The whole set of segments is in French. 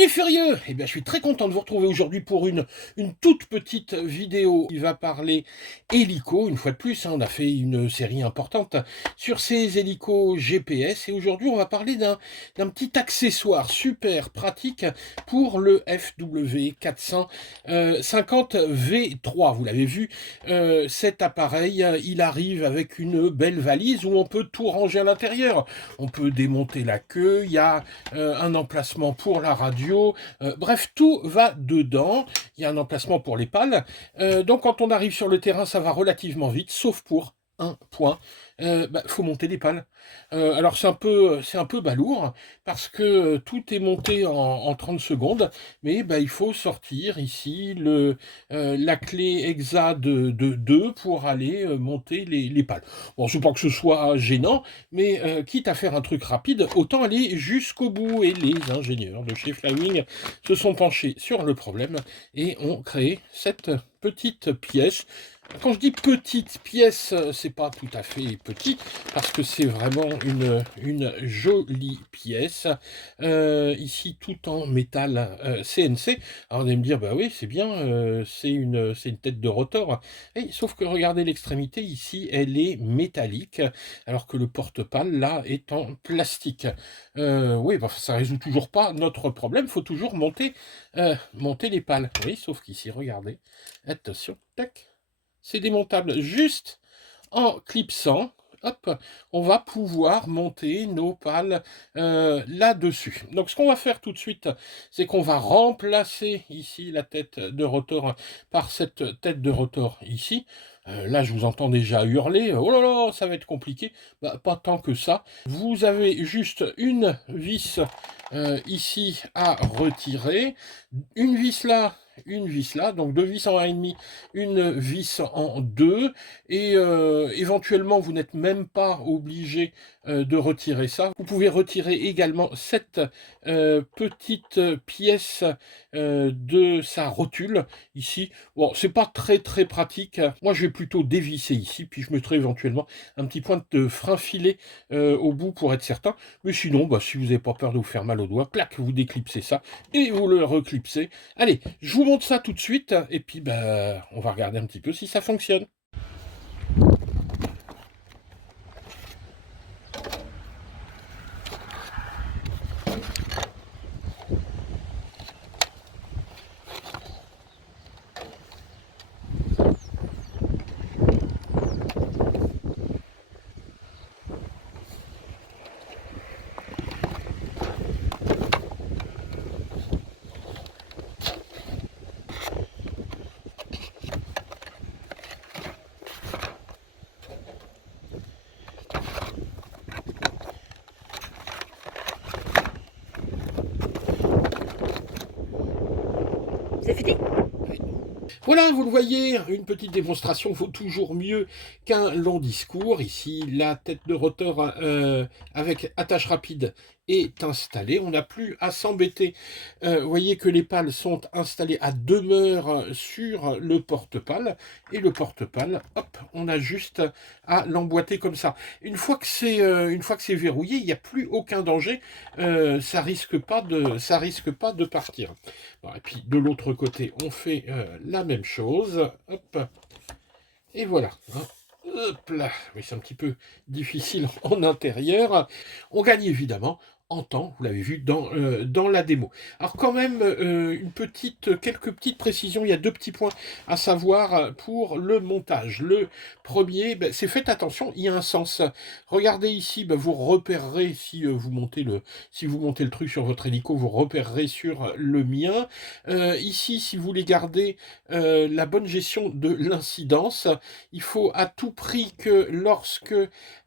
les furieux! Eh bien, je suis très content de vous retrouver aujourd'hui pour une toute petite vidéo qui va parler hélico. Une fois de plus, hein, on a fait une série importante sur ces hélicos GPS et aujourd'hui, on va parler d'un petit accessoire super pratique pour le FW450V3. Vous l'avez vu, cet appareil, il arrive avec une belle valise où on peut tout ranger à l'intérieur. On peut démonter la queue, il y a un emplacement pour la radio, bref, tout va dedans. Il y a un emplacement pour les pales. Donc quand on arrive sur le terrain, ça va relativement vite, sauf pour un point. Faut monter les pales. Alors c'est un peu balourd, parce que tout est monté en 30 secondes, mais il faut sortir ici la clé EXA de 2 pour aller monter les pales. Bon, c'est pas que ce soit gênant, mais quitte à faire un truc rapide, autant aller jusqu'au bout. Et les ingénieurs de chez Flywing se sont penchés sur le problème et ont créé cette petite pièce. Quand je dis petite pièce, c'est pas tout à fait petit, parce que c'est vraiment une jolie pièce. Ici, tout en métal CNC. Alors, vous allez me dire, bah oui, c'est bien, c'est une tête de rotor. Et, sauf que regardez l'extrémité, ici, elle est métallique, alors que le porte-pale, là, est en plastique. Oui, ça résout toujours pas notre problème, il faut toujours monter les pales. Oui, sauf qu'ici, regardez, attention, tac. C'est démontable juste en clipsant. Hop, on va pouvoir monter nos pales là-dessus. Donc ce qu'on va faire tout de suite, c'est qu'on va remplacer ici la tête de rotor par cette tête de rotor ici. Là, je vous entends déjà hurler. Oh là là, ça va être compliqué. Pas tant que ça. Vous avez juste une vis ici à retirer. Une vis là, donc deux vis en 1,5, une vis en 2, et éventuellement vous n'êtes même pas obligé de retirer ça. Vous pouvez retirer également cette petite pièce de sa rotule ici. Bon, c'est pas très pratique. Moi, je vais plutôt dévisser ici, puis je mettrai éventuellement un petit point de frein filé au bout pour être certain. Mais sinon, si vous n'avez pas peur de vous faire mal aux doigts, clac, vous déclipsez ça et vous le reclipsez. Allez, je vous montre ça tout de suite, et puis on va regarder un petit peu si ça fonctionne. C'est fini. Voilà, vous le voyez, une petite démonstration vaut toujours mieux qu'un long discours. Ici, la tête de rotor avec attache rapide est installée. On n'a plus à s'embêter. Vous voyez que les pales sont installées à demeure sur le porte-pale. Et le porte-pale, hop, on a juste à l'emboîter comme ça. Une fois que c'est verrouillé, il n'y a plus aucun danger. Ça risque pas de partir. Bon, et puis de l'autre côté, on fait la même chose. Hop. Et voilà. Hein. Hop là. Oui, c'est un petit peu difficile en intérieur. On gagne évidemment en temps, vous l'avez vu dans la démo. Alors quand même, quelques petites précisions, il y a deux petits points à savoir pour le montage. Le premier, c'est faites attention, il y a un sens. Regardez ici, vous repérerez, si vous montez le truc sur votre hélico, vous repérerez sur le mien. Ici, si vous voulez garder la bonne gestion de l'incidence, il faut à tout prix que lorsque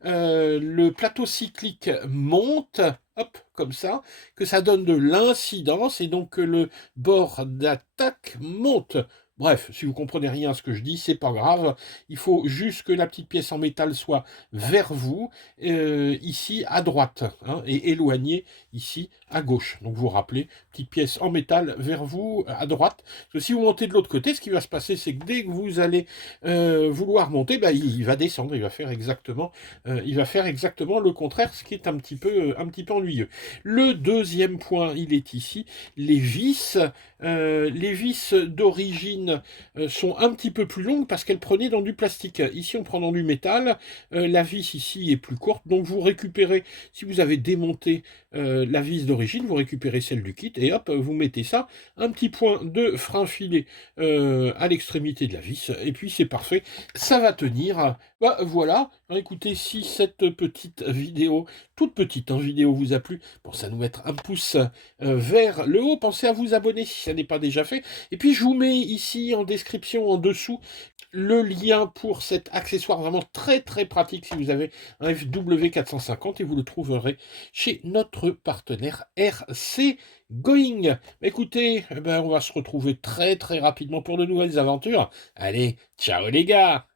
le plateau cyclique monte, hop, comme ça, que ça donne de l'incidence et donc que le bord d'attaque monte. Bref, si vous comprenez rien à ce que je dis, c'est pas grave. Il faut juste que la petite pièce en métal soit vers vous, ici à droite, hein, et éloignée ici à gauche. Donc vous vous rappelez, petite pièce en métal vers vous à droite. Parce que si vous montez de l'autre côté, ce qui va se passer, c'est que dès que vous allez vouloir monter, bah, il va descendre, il va faire exactement le contraire, ce qui est un petit peu ennuyeux. Le deuxième point, il est ici, les vis. Les vis d'origine sont un petit peu plus longues parce qu'elles prenaient dans du plastique. Ici, on prend dans du métal. La vis ici est plus courte. Donc, vous récupérez, si vous avez démonté la vis d'origine, vous récupérez celle du kit et hop, vous mettez ça. Un petit point de frein filé à l'extrémité de la vis. Et puis, c'est parfait. Ça va tenir. Bah, voilà. Écoutez, si cette petite vidéo, toute petite vidéo vous a plu, pensez à nous mettre un pouce vers le haut. Pensez à vous abonner si ça n'est pas déjà fait. Et puis je vous mets ici en description en dessous le lien pour cet accessoire vraiment très très pratique si vous avez un FW450 et vous le trouverez chez notre partenaire RC Going. Écoutez, on va se retrouver très très rapidement pour de nouvelles aventures. Allez, ciao les gars!